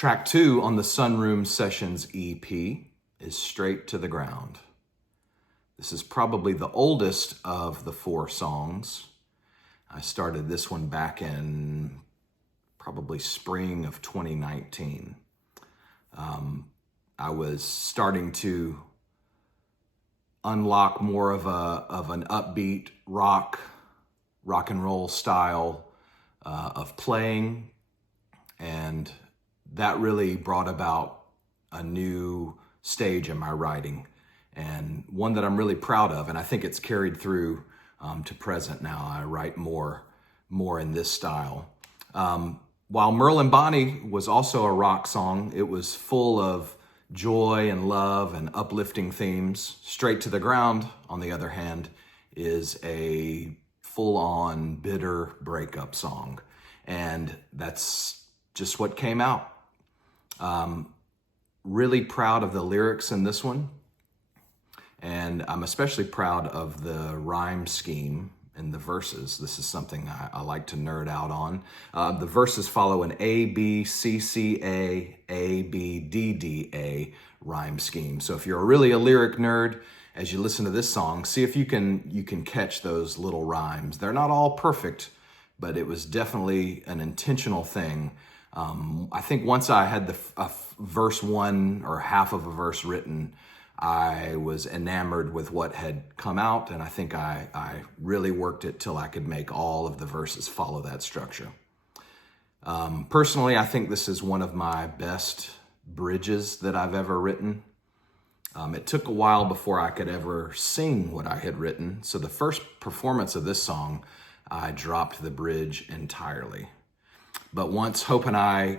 Track 2 on the Sunroom Sessions EP is Straight to the Ground. This is probably the oldest of the 4 songs. I started this one back in probably spring of 2019. I was starting to unlock more of an upbeat rock and roll style of playing, and that really brought about a new stage in my writing, and one that I'm really proud of, and I think it's carried through to present now. I write more in this style. While Merlin Bonnie was also a rock song, it was full of joy and love and uplifting themes. Straight to the Ground, on the other hand, is a full-on bitter breakup song, and that's just what came out. Really proud of the lyrics in this one, and I'm especially proud of the rhyme scheme in the verses. This is something I like to nerd out on. The verses follow an A, B, C, C, A, B, D, D, A rhyme scheme. So if you're really a lyric nerd, as you listen to this song, see if you can catch those little rhymes. They're not all perfect, but it was definitely an intentional thing. I think once I had the verse 1 or half of a verse written, I was enamored with what had come out, and I think I really worked it till I could make all of the verses follow that structure. Personally, I think this is one of my best bridges that I've ever written. It took a while before I could ever sing what I had written, so the first performance of this song, I dropped the bridge entirely. But once Hope and I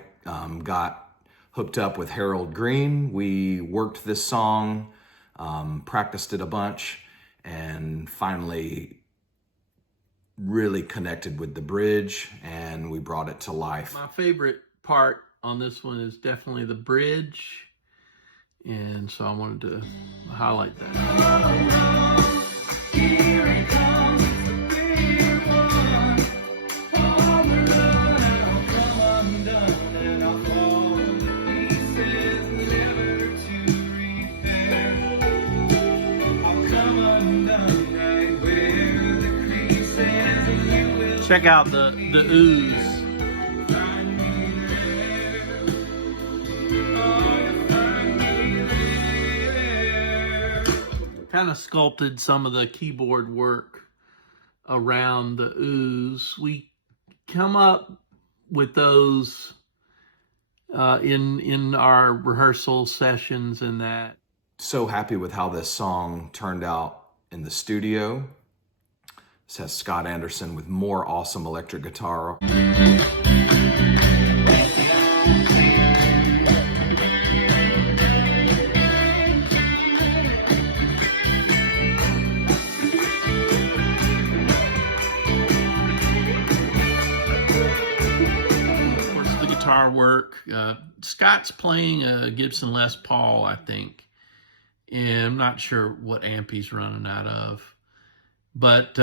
got hooked up with Harold Green, we worked this song, practiced it a bunch, and finally really connected with the bridge, and we brought it to life. My favorite part on this one is definitely the bridge, and so I wanted to highlight that. Here it comes. Check out the ooze. Kind of sculpted some of the keyboard work around the ooze. We come up with those in our rehearsal sessions and that. So happy with how this song turned out in the studio. This has Scott Anderson with more awesome electric guitar. Guitar work. Scott's playing a Gibson Les Paul, I think, and I'm not sure what amp he's running out of, but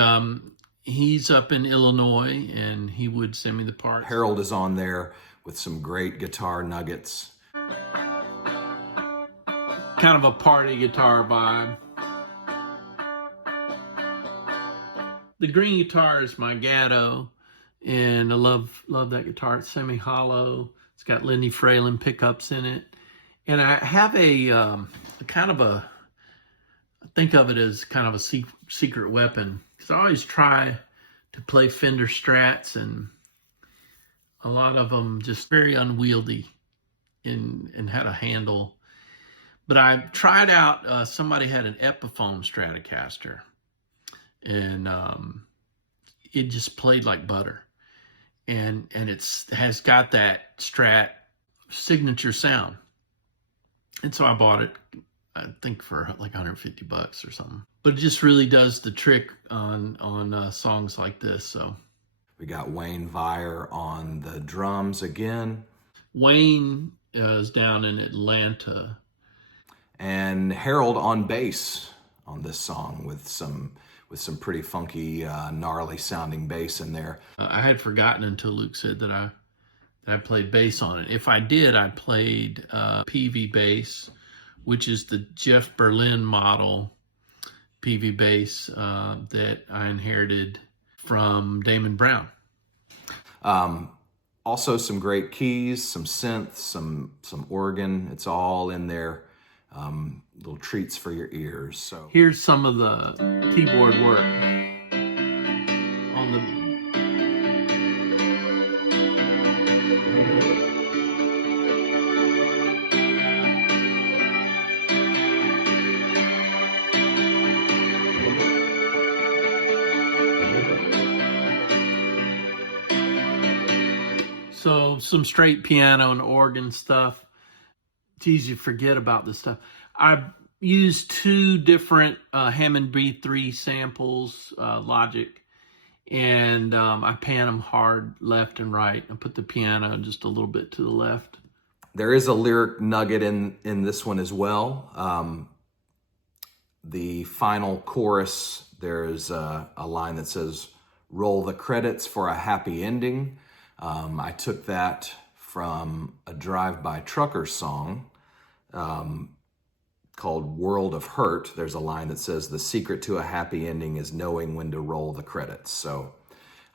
he's up in Illinois, and he would send me the parts. Harold is on there with some great guitar nuggets. Kind of a party guitar vibe. The green guitar is my Gatto, and I love that guitar. It's semi-hollow. It's got Lindy Fralin pickups in it. And I have a kind of a, I think of it as kind of a secret weapon, because I always try to play Fender Strats, and a lot of them just very unwieldy and had a handle. But I tried out, somebody had an Epiphone Stratocaster, and it just played like butter. And has got that Strat signature sound. And so I bought it, I think for like $150 or something. But it just really does the trick on songs like this. So we got Wayne Vire on the drums again. Wayne is down in Atlanta. And Harold on bass on this song with some pretty funky, gnarly sounding bass in there. I had forgotten until Luke said that that I played bass on it. If I did, I played PV bass, which is the Jeff Berlin model PV bass that I inherited from Damon Brown. Also some great keys, some synth, some organ. It's all in there. Little treats for your ears. So here's some of the keyboard work on the. So some straight piano and organ stuff. It's easy to forget about this stuff. I used 2 different Hammond B3 samples, Logic, and I pan them hard left and right. I put the piano just a little bit to the left. there is a lyric nugget in this one as well. The final chorus, there's a line that says, "Roll the credits for a happy ending." I took that from a Drive-By Trucker song called World of Hurt. There's a line that says, "The secret to a happy ending is knowing when to roll the credits." So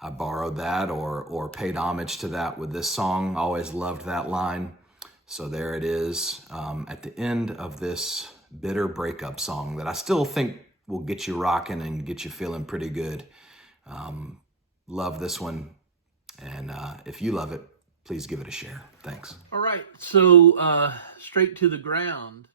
I borrowed that or paid homage to that with this song. Always loved that line. So there it is at the end of this bitter breakup song that I still think will get you rocking and get you feeling pretty good. Love this one. And if you love it, please give it a share. Thanks. All right, so straight to the ground.